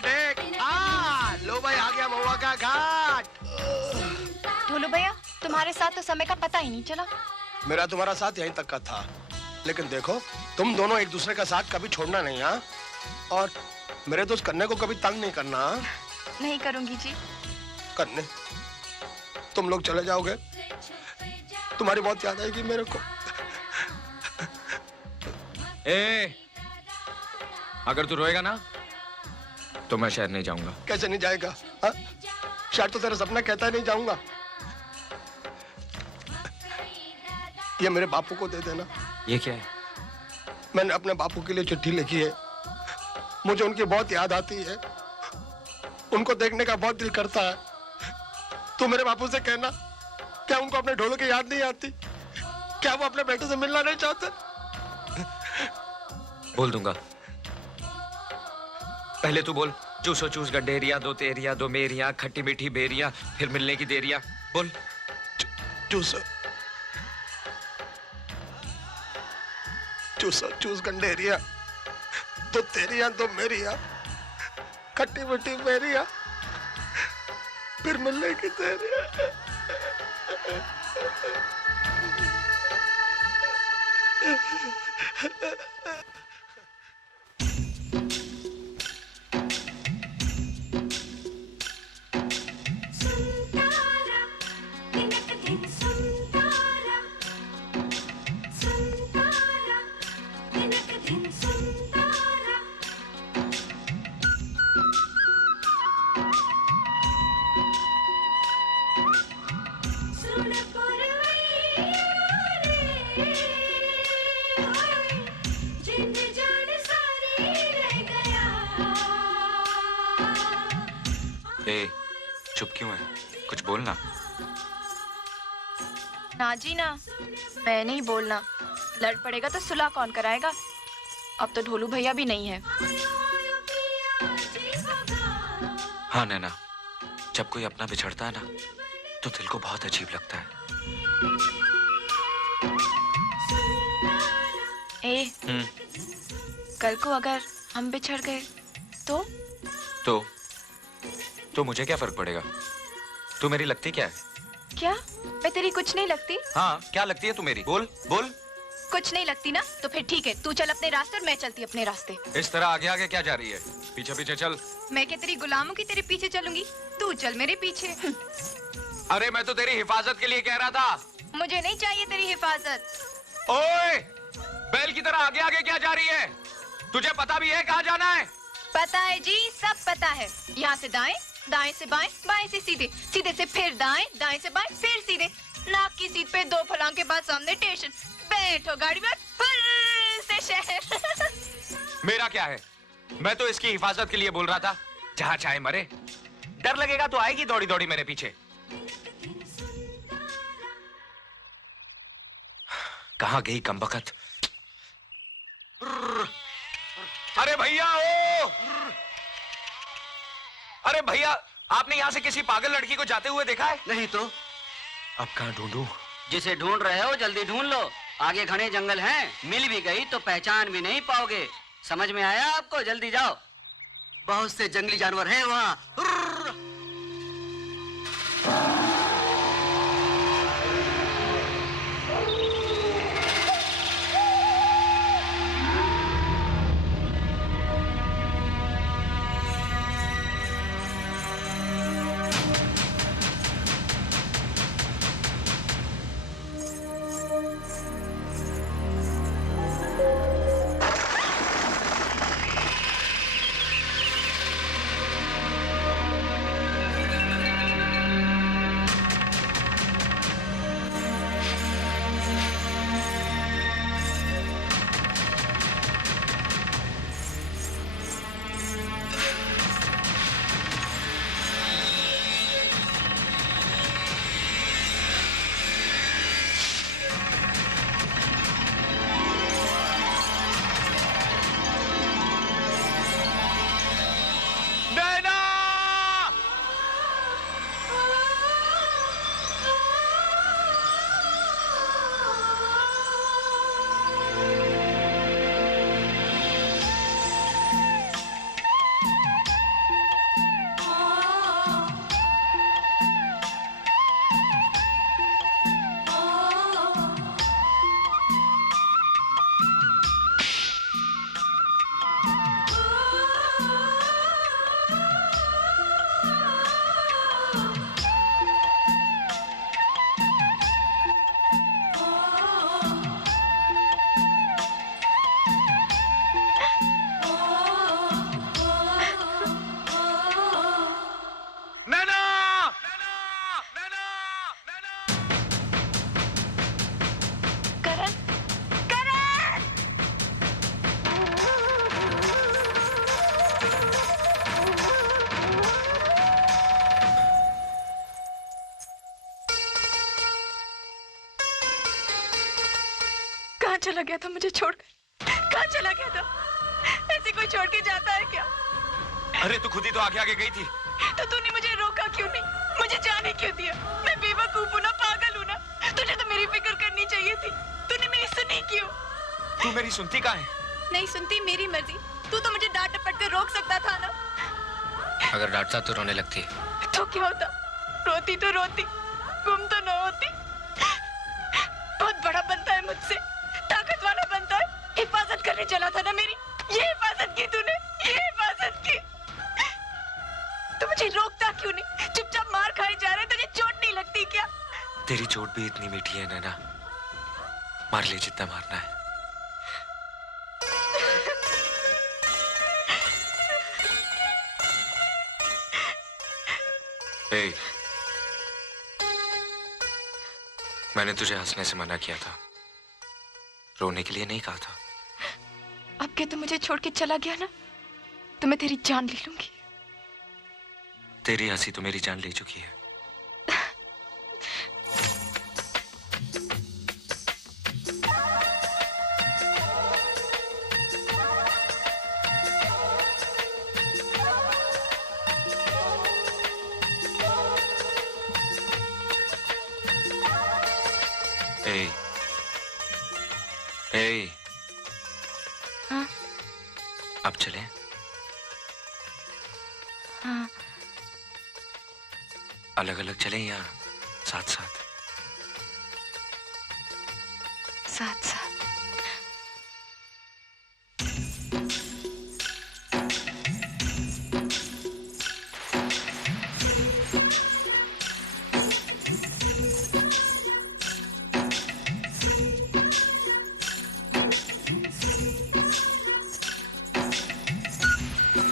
Take. लो भाई आ गया महुआ का घाट। ढोलू भैया तुम्हारे साथ तो समय का पता ही नहीं चला। मेरा तुम्हारा साथ यहीं तक का था, लेकिन देखो तुम दोनों एक दूसरे का साथ कभी छोड़ना नहीं। हाँ, और मेरे दोस्त कन्ने को कभी तंग नहीं करना। नहीं करूंगी जी। कन्ने तुम लोग चले जाओगे, तुम्हारी बहुत याद आएगी मेरे को। अगर तू रोएगा ना तो मैं शहर नहीं जाऊंगा। कैसे नहीं जाएगा? हा? शायद तो तेरा सपना कहता है नहीं जाऊंगा। ये मेरे बापू को दे देना। ये क्या है? मैंने अपने बापू के लिए चिट्ठी लिखी है। मुझे उनकी बहुत याद आती है, उनको देखने का बहुत दिल करता है। तू मेरे बापू से कहना, क्या उनको अपने ढोलों की याद नहीं आती? क्या वो अपने बेटे से मिलना नहीं चाहते? बोल दूंगा। पहले तू बोल। चूसो चूस गड्ढेरिया, दो तेरिया दो मेरिया, खट्टी मीठी बेरिया, फिर मिलने की देरिया। बोल। चूसो चूसो चूस गंडेरिया, दो तेरिया दो मेरिया, खट्टी मीठी बेरिया, फिर मिलने की देरिया। चुप क्यों है? कुछ बोलना। ना जी ना, मैं नहीं बोलना। लड़ पड़ेगा तो सुलह कौन कराएगा? अब तो ढोलू भैया भी नहीं है। हाँ नैना, जब कोई अपना बिछड़ता है ना तो दिल को बहुत अजीब लगता है। कल को अगर हम बिछड़ गए तो मुझे क्या फर्क पड़ेगा? तू मेरी लगती क्या है? क्या मैं तेरी कुछ नहीं लगती? हाँ, क्या लगती है तू मेरी? बोल बोल। कुछ नहीं लगती ना, तो फिर ठीक है, तू चल अपने रास्ते और मैं चलती अपने रास्ते। इस तरह आगे आगे क्या जा रही है? पीछे पीछे चल। मैं क्या तेरी गुलामों की तेरे पीछे चलूंगी? तू चल मेरे पीछे। अरे मैं तो तेरी हिफाजत के लिए कह रहा था। मुझे नहीं चाहिए तेरी हिफाजत। ओए, बैल की तरह आगे आगे क्या जा रही है? तुझे पता भी है कहाँ जाना है? पता है जी, सब पता है। यहाँ से दाएं, दाएं से बाएं, बाएं से सीधे, सीधे से फिर दाएं, दाएं से बाएं, फिर सीधे। नाक की सीट पे 2 फलांग के बाद सामने स्टेशन। बैठो गाड़ी में, फिर से शहर। मेरा क्या है? मैं तो इसकी हिफाजत के लिए बोल रहा था। जहाँ चाहे मरे। डर लगेगा तो आएगी दौड़ी दौड़ी मेरे पीछे। कहाँ गई कमबख्त? अरे भैया ओ! अरे भैया, आपने यहाँ से किसी पागल लड़की को जाते हुए देखा है? नहीं तो। अब कहाँ ढूंढूं? जिसे ढूंढ रहे हो जल्दी ढूंढ लो। आगे घने जंगल हैं, मिल भी गई तो पहचान भी नहीं पाओगे। समझ में आया आपको? जल्दी जाओ, बहुत से जंगली जानवर हैं वहाँ। कहाँ चला गया था मुझे छोड़कर? कहाँ चला गया था? ऐसे कोई छोड़ के जाता है क्या? अरे तू खुद ही तो आगे आगे गई थी। तो तूने मुझे रोका क्यों नहीं? मुझे जाने क्यों दिया? मैं बेवकूफ हूँ ना, पागल हूँ ना? तुझे तो मेरी फिक्र करनी चाहिए थी। तूने मेरी सुनी क्यों? तू मेरी सुनती कहाँ है? नहीं सुनती, मेरी मर्जी। तू तो मुझे डांट डपट कर रोक सकता था ना। अगर डांटता तो रोने लगती। तो क्या होता? रोती तो रोती, गुम तो न होती। बहुत बड़ा बनता है मुझसे, ताकत वाला बनता है। हिफाजत करने चला था ना मेरी, ये हिफाजत की तूने, ये हिफाजत की। तू मुझे रोकता क्यों नहीं? चुपचाप मार खाए जा रहे, तुझे चोट नहीं लगती क्या? तेरी चोट भी इतनी मीठी है नैना, मार ले जितना मारना है। ए, मैंने तुझे हंसने से मना किया था, रोने के लिए नहीं कहा था। अब के तू मुझे छोड़ के चला गया ना, तो मैं तेरी जान ले लूंगी। तेरी हंसी तो मेरी जान ले चुकी है। ए, ए, हाँ? अब चले? हाँ। अलग अलग चले या साथ साथ? साथ साथ।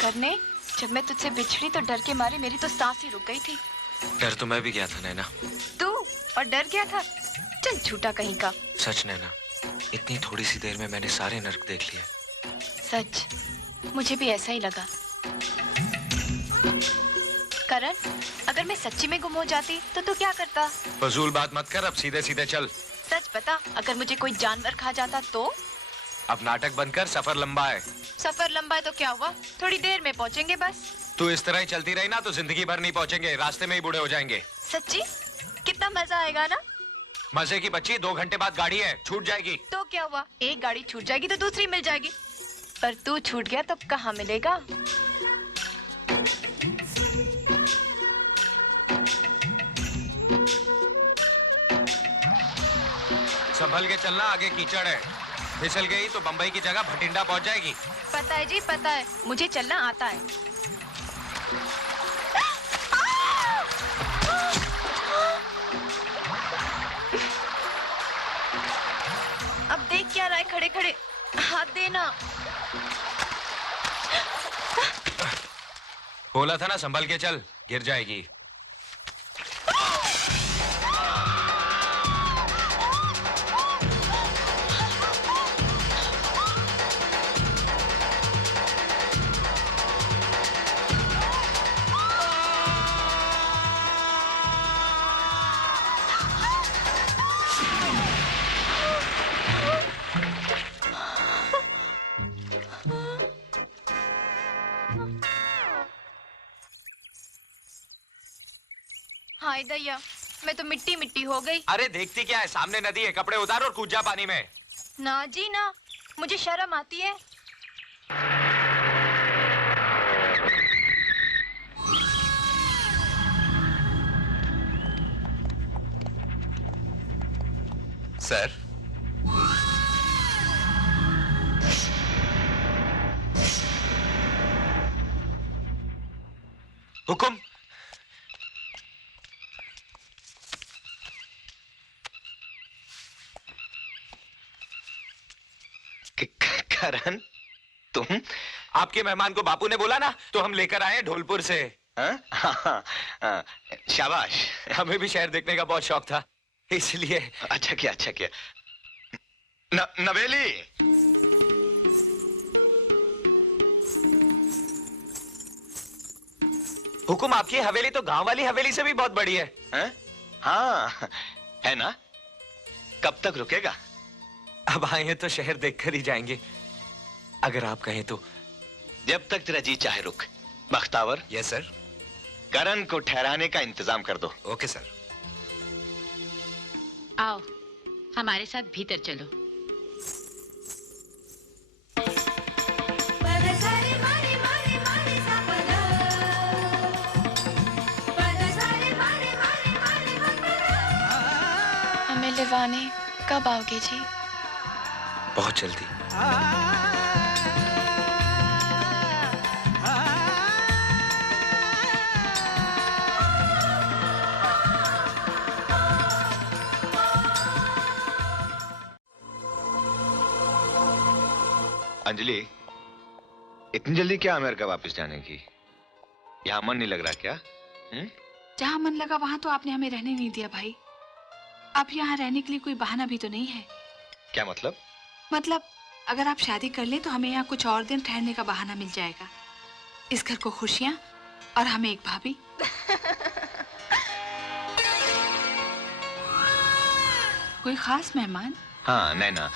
करने, जब मैं तुझसे बिछड़ी तो डर के मारे मेरी तो सांस ही रुक गई थी। डर तो मैं भी गया था नैना। तू और डर गया था? चल झूठा कहीं का। सच नैना, इतनी थोड़ी सी देर में मैंने सारे नर्क देख लिए। सच, मुझे भी ऐसा ही लगा। करण, अगर मैं सच्ची में गुम हो जाती तो तू क्या करता? फजूल बात मत कर, अब सीधे सीधे चल। सच बता, अगर मुझे कोई जानवर खा जाता तो? अब नाटक बंद कर, सफर लंबा है। सफर लंबा है तो क्या हुआ, थोड़ी देर में पहुंचेंगे बस। तू इस तरह ही चलती रही ना तो जिंदगी भर नहीं पहुंचेंगे, रास्ते में ही बूढ़े हो जाएंगे। सच्ची? कितना मजा आएगा ना। मजे की बच्ची, 2 घंटे बाद गाड़ी है, छूट जाएगी। तो क्या हुआ, एक गाड़ी छूट जाएगी तो दूसरी मिल जाएगी। पर तू छूट गया तो कहाँ मिलेगा? संभल के चलना, आगे कीचड़ है। फिसल गई तो बंबई की जगह भटिंडा पहुंच जाएगी। पता है जी, पता है, मुझे चलना आता है। अब देख क्या रहा है खड़े खड़े, हाथ देना। बोला था ना संभल के चल, गिर जाएगी। हाय दैया, मैं तो मिट्टी मिट्टी हो गई। अरे देखती क्या है, सामने नदी है, कपड़े उतार और कूद जा पानी में। ना जी ना, मुझे शर्म आती है। सर, हुकुम। करण, तुम? आपके मेहमान को बापू ने बोला ना, तो हम लेकर आए हैं ढोलपुर से। हाँ, शाबाश। हमें भी शहर देखने का बहुत शौक था, इसलिए। अच्छा किया, अच्छा किया। नवेली, हुकुम, आपकी हवेली तो गांव वाली हवेली से भी बहुत बड़ी है। हाँ, है ना? कब तक रुकेगा? अब आए हैं तो शहर देखकर ही जाएंगे, अगर आप कहें तो। जब तक तेरा जी चाहे रुक। Bakhtawar, yes sir. करण को ठहराने का इंतजाम कर दो। Okay sir. आओ हमारे साथ भीतर चलो। हमें लिवाने कब आओगे जी? बहुत जल्दी। अंजलि, इतनी जल्दी क्या अमेरिका वापस जाने की? यहाँ मन नहीं लग रहा क्या? जहाँ मन लगा वहाँ तो आपने हमें रहने नहीं दिया भाई। अब यहाँ रहने के लिए कोई बहाना भी तो नहीं है। क्या मतलब? मतलब अगर आप शादी कर ले तो हमें यहाँ कुछ और दिन ठहरने का बहाना मिल जाएगा। इस घर को खुशियाँ और हमें एक भाभी। कोई खास मेहमान? हाँ, नैना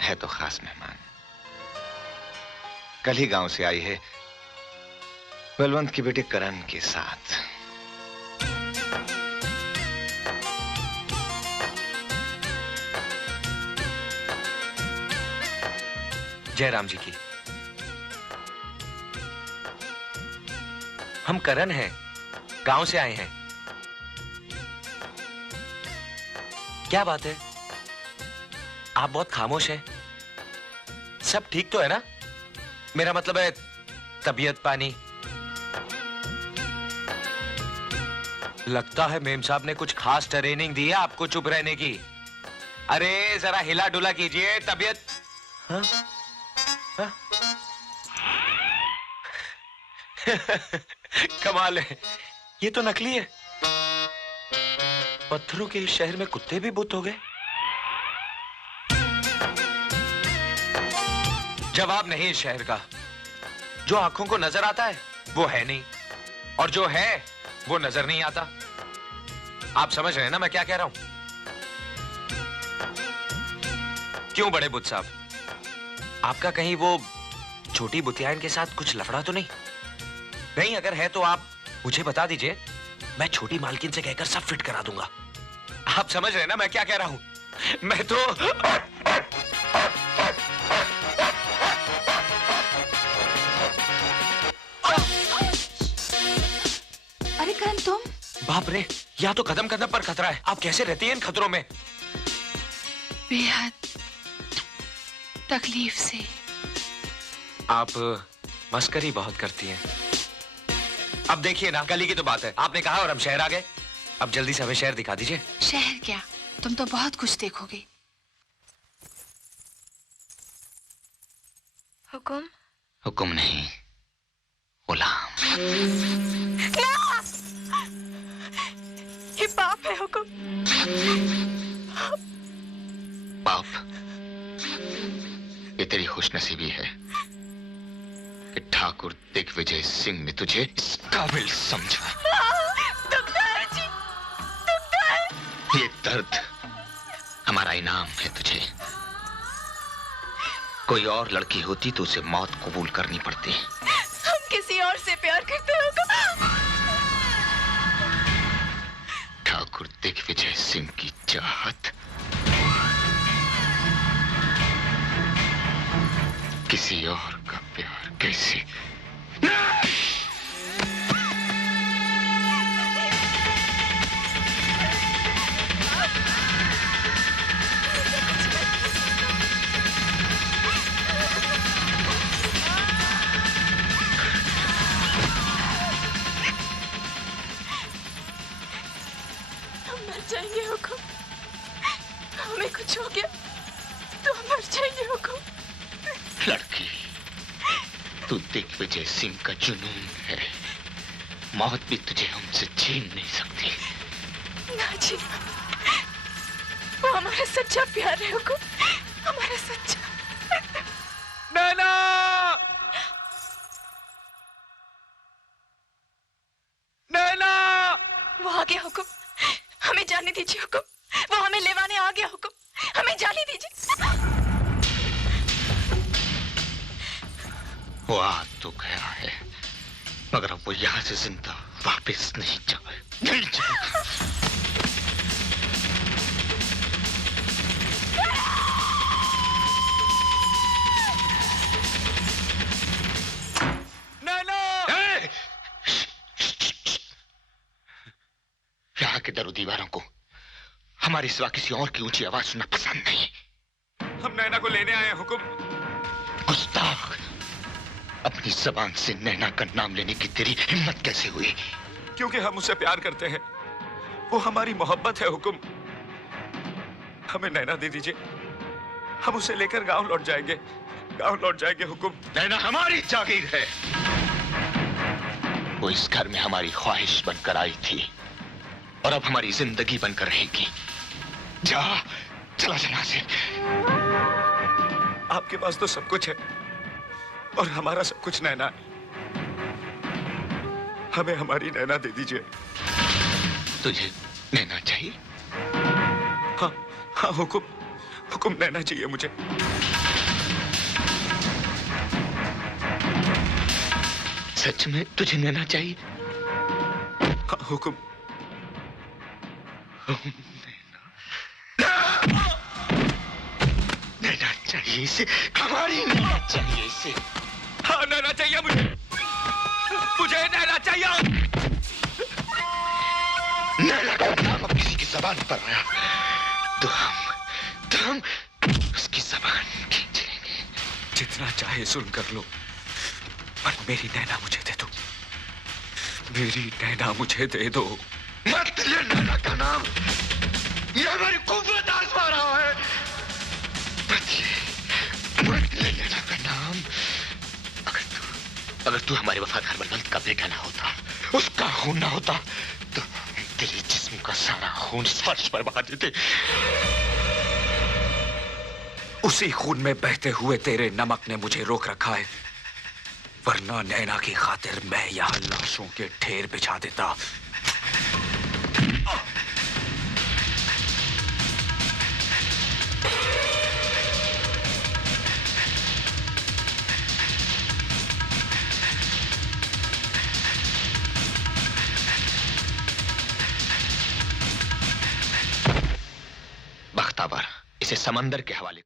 है तो खास मेहमान। कल ही गांव से आई है, बलवंत की बेटे करण के साथ। जयराम जी की। हम करण हैं, गांव से आए हैं। क्या बात है, आप बहुत खामोश हैं। सब ठीक तो है ना? मेरा मतलब है तबीयत पानी। लगता है मेम साहब ने कुछ खास ट्रेनिंग दी है आपको चुप रहने की। अरे जरा हिला डुला कीजिए, तबीयत। हाँ? हाँ? कमाल है, ये तो नकली है। पत्थरों के इस शहर में कुत्ते भी बुत हो गए। जवाब नहीं इस शहर का। जो आंखों को नजर आता है वो है नहीं, और जो है वो नजर नहीं आता। आप समझ रहे हैं ना मैं क्या कह रहा हूं? क्यों बड़े बुत साहब, आपका कहीं वो छोटी बुतियान के साथ कुछ लफड़ा तो नहीं? नहीं, अगर है तो आप मुझे बता दीजिए, मैं छोटी मालकिन से कहकर सब फिट करा दूंगा। आप समझ रहे हैं ना मैं क्या कह रहा हूं? मैं तो अरे करण तुम? बाप रे, यहाँ तो कदम कदम पर खतरा है। आप कैसे रहती हैं इन खतरों में? बेहद तकलीफ से। आप मस्करी बहुत करती हैं। अब देखिए ना, कल ही की तो बात है, आपने कहा और हम शहर आ गए। अब जल्दी से हमें शहर दिखा दीजिए। शहर क्या, तुम तो बहुत कुछ देखोगे। हुकुम? हुक्म नहीं, गुलाम। ये पाप है हुकुम। पाप? ये तेरी खुशनसीबी है कि ठाकुर दिग्विजय सिंह ने तुझे इस काबिल समझा। दुखता है जी, दुखता है। ये दर्द हमारा इनाम है तुझे। कोई और लड़की होती तो उसे मौत कबूल करनी पड़ती। हम किसी और से प्यार करते हो हुकुम। ठाकुर दिग्विजय सिंह की चाहत किसी और का प्यार कैसे? हम मर जाएंगे हुकुम। हमें कुछ हो गया तो हम मर जाएंगे हुकुम। लड़की, तू दिग्विजय सिंह का जुनून है। मौत भी तुझे हमसे छीन नहीं सकती। ना जी, वो हमारा सच्चा प्यार है हुकुम, हमारा सच्चा। नैना! नैना! वो आ गया हुकुम, हमें जाने दीजिए हुकुम। वो हमें लेवाने आ गया हुकुम, हमें जाने दीजिए। वो आ तो गया है, मगर अब वो यहाँ से जिंदा वापस नहीं जाए, नहीं जाए। यहाँ के दरो दीवारों को हमारी सिवा किसी और की ऊंची आवाज सुनना पसंद नहीं। हम नैना को लेने आए हैं हुकुम। गुस्ताख, अपनी जबान से नैना का नाम लेने की तेरी हिम्मत कैसे हुई? क्योंकि हम उससे प्यार करते हैं, वो हमारी मोहब्बत है हुकुम। हमें नैना दे दीजिए, हम उसे लेकर गांव लौट जाएंगे हुकुम। नैना हमारी जागीर है, वो इस घर में हमारी ख्वाहिश बनकर आई थी और अब हमारी जिंदगी बनकर रहेगी। जा, चला जना से। आपके पास तो सब कुछ है और हमारा सब कुछ नैना है। हमें हमारी नैना दे दीजिए। तुझे नैना चाहिए? हाँ हाँ हुकुम नैना चाहिए मुझे। सच में तुझे नैना चाहिए? हाँ हुकुम। नैना चाहिए इसे, हमारी नैना चाहिए इसे। हाँ नैना चाहिए मुझे नैना चाहिए। नैना का नाम अब किसी की जबान पर आया तो हम उसकी जबान खींच लेंगे। जितना चाहे सुन कर लो, पर मेरी नैना मुझे दे दो। मेरी नैना मुझे दे दो। मत ले नैना का नाम, ये हमारी कुव्वत आजमा रहा है। मत ले नैना का नाम। अगर तू हमारे वफादार बलवंत का बेटा ना होता, उसका खून ना होता, तो तेरे जिस्म का सारा खून इस फर्श पर बहा देते। उसी खून में बहते हुए तेरे नमक ने मुझे रोक रखा है, वरना नैना की खातिर मैं यहाँ लाशों के ढेर बिछा देता। बख्तावर, इसे समंदर के हवाले